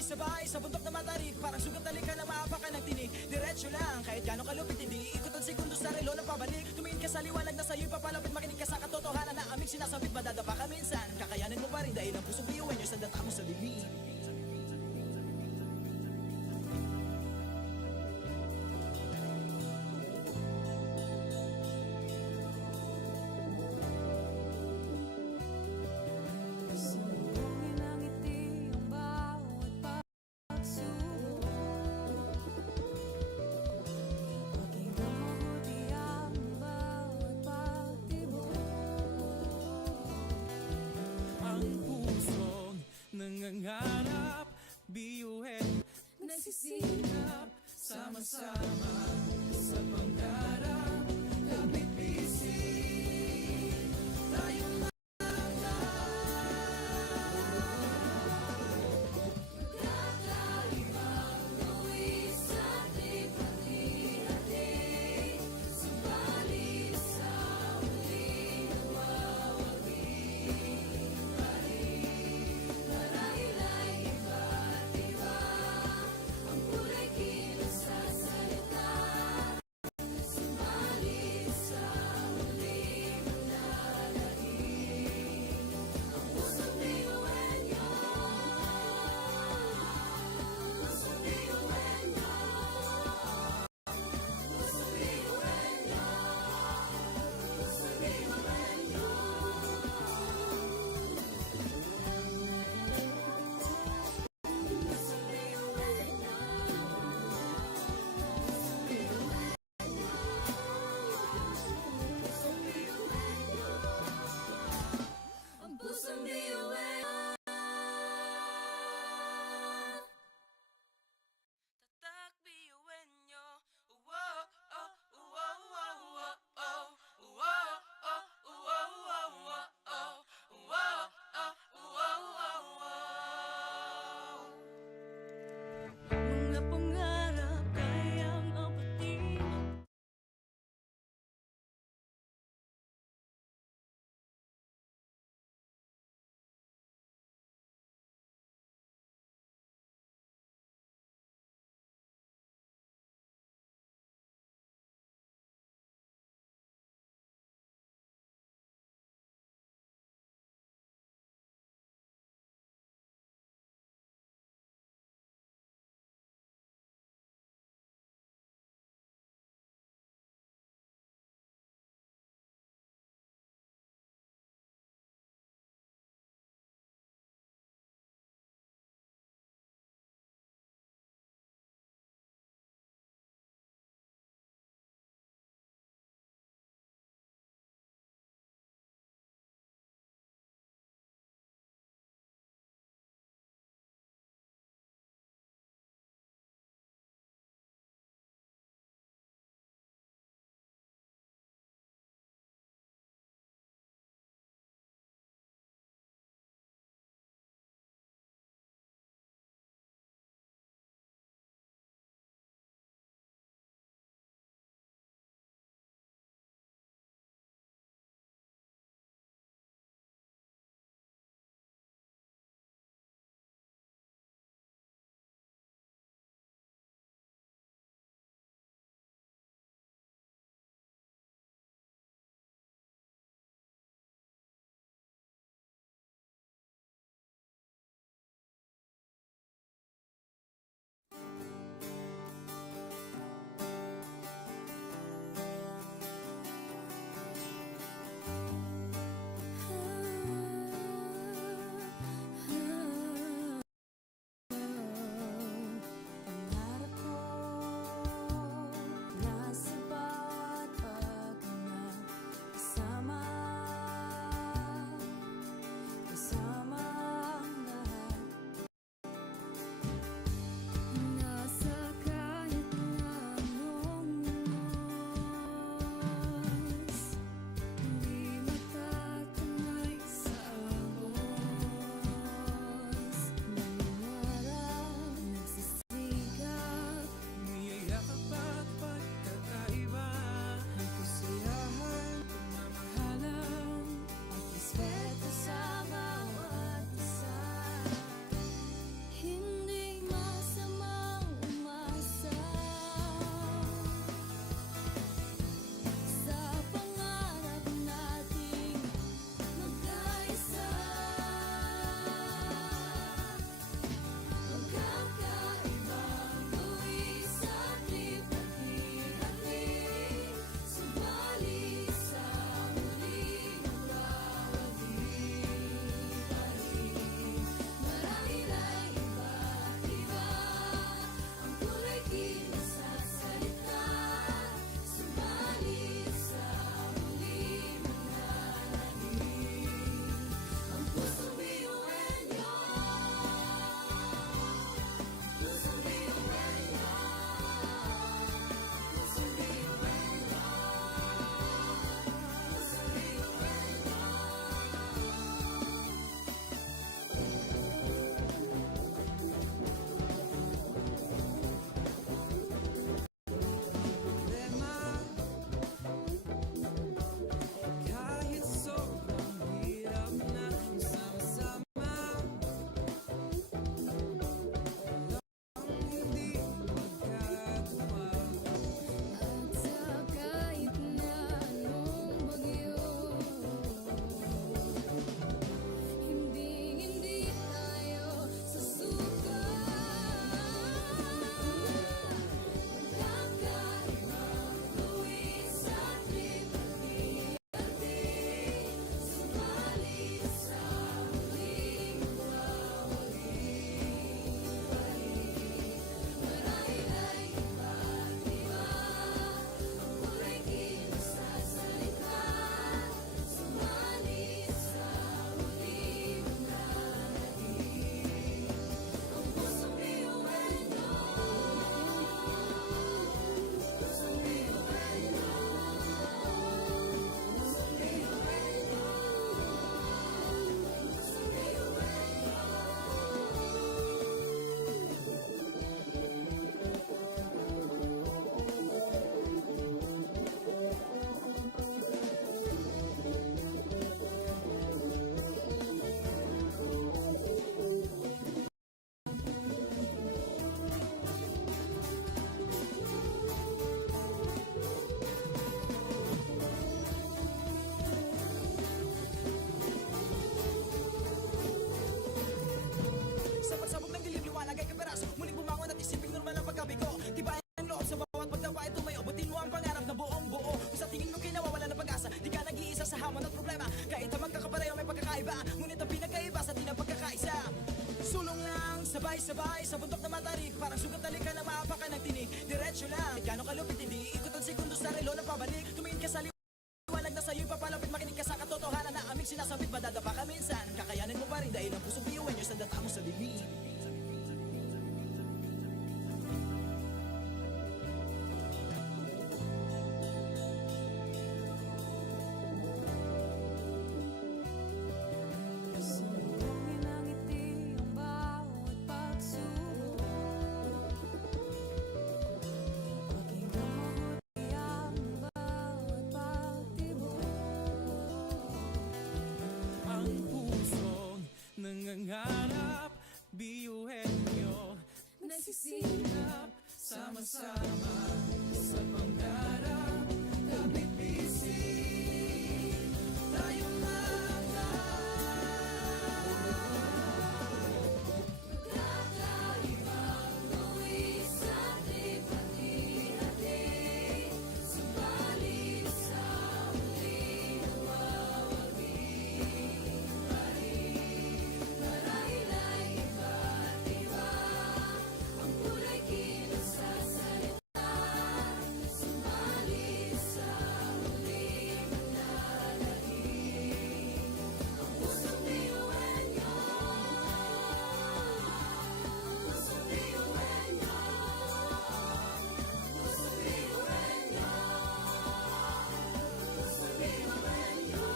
sabay-sabay sa bundok na matarik, parang sugat na likha na maapakan ng tinig. Diretso lang, kahit gano'ng kalupit hindi ikot ang segundo sa relo ng pabalik. Tumingin ka sa liwanag na sa'yo'y papalapit, makinig ka sa katotohanan na aming sinasabit. Madadapa ka minsan, kakayanin mo pa rin dahil ang pusong biyuhan nyo'y sandata mo sa dilim. Sumbungin ang ngiti ang bawat pagsubok. Pakinggan mabuti ang bawat pagtibok. Ang pusong nangangarap, biyuhin, Nagsisikap, sama-sama sa pangarap, kapit-bisig. sabay-sabay sa bundok na matarik, parang sugat na lika na maapakan ng tinig. Diretso lang, gano'ng kalupit hindi ikot ang segundo sa relo na pabalik. Tumingin ka sa liwanag na sa'yo'y papalapit, makinig ka sa katotohanan na aming sinasabit. Madadapa ka minsan, kakayanin mo pa rin dahil ang pusong biyuan nyo sa data mo sa dilim. Sumugin ang ngiti ang bawat pagsubok, pakinggan mabuti ang bawat pagtibok. Ang pusong nangangarap, biyuhin nyo, Nagsisilap sama-sama sa pangarap. Kapit bisig, tayong mga kakaibang luwis at ipati-hati, subalit sa huli nawawagi pa rin. Marahil ay iba't iba ang kulay kilos sa salita, subalit sa huli manlalahim ang pusong biyuhan niyo. Pusong biyuhan niyo. Pusong biyuhan niyo. Pusong biyuhan niyo.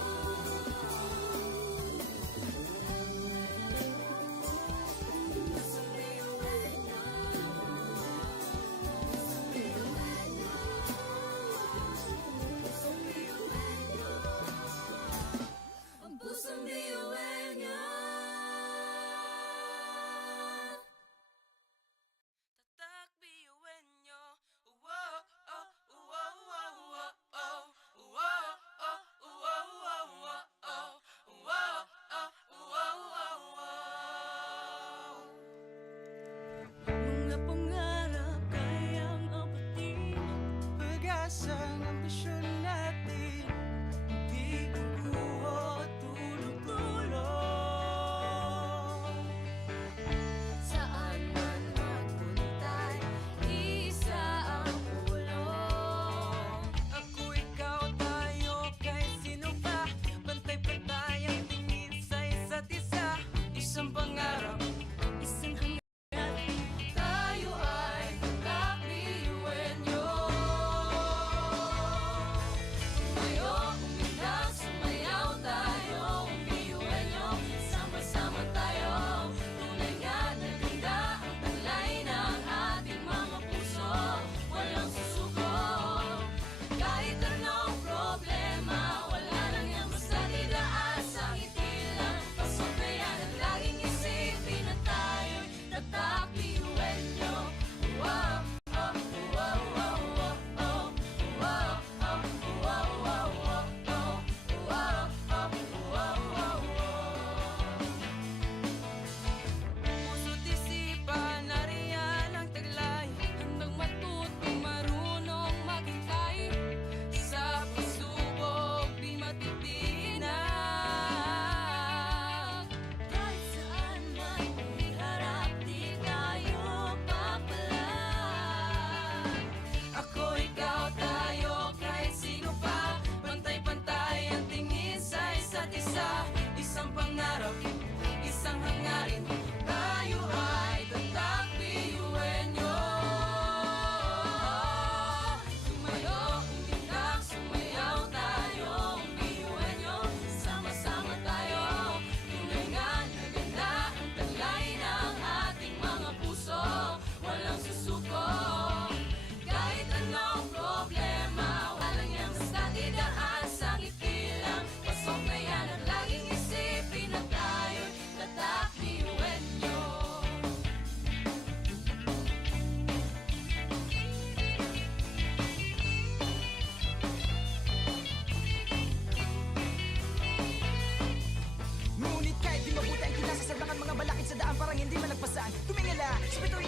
Pusong biyuhan niyo. Pusong biyuhan niyo. Ang pusong biyuhan niyo. Tatak biyuhin nyo. Wow, oh, wow, wow, wow, oh. Wow, oh, wow, wow, wow, oh. Wow, oh, wow, wow, wow. mga pangarap kayang abutin, pag-asa ng ambisyon natin, di kukuha tulog-tulog. Saan man magpuntay, isa ang pulong. Ako, ikaw, tayo, kahit sino pa. Pantay-pantay ang tingin sa isa't isa. Isang pangarap, isang hanggan. Tayo ay kakbiyuhin niyo. Tumayo, umilag, sumayaw tayo, biyuhin niyo. Sama-sama tayo. Tunay nga na ganda ang talay ng ating mga puso. Walang susuko. Kahit anong problema, wala lang yan basta didaan sa ngiti lang. Pasok na yan at laging isipin na tayo'y tatakbiyuhin niyo. Wow, oh, wow, wow, wow, oh. Wow, oh, wow, wow, wow, oh. Wow, oh, wow, wow, wow. Puso't isipan, nariyan ang taglay. Handang matuto, marunong maghintay. Sa pagsubok, di matitinag. Kahit saan man iharap, di tayo papalag. Ako, ikaw, tayo, kahit sino pa. Pantay-pantay ang tingin sa isa't isa. Isang pangarap, isang hangarin. Tayo ay tatakbiyuhin nyo. Tumayo, umilag, sumayaw tayo, biyuhin niyo. Sama-sama tayo. Tunay nga na ganda ang talay ng ating mga puso. Walang susuko. Kahit anong problema, walang yan basta didaan sa ngiti lang. Pasok na yan at laging isipin na tayo'y tatakbiyuhin niyo. ngunit kahit di mabuti ang kinasasaglakan, mga balakid sa daan parang hindi malagpasan. Tumingala, sa bituin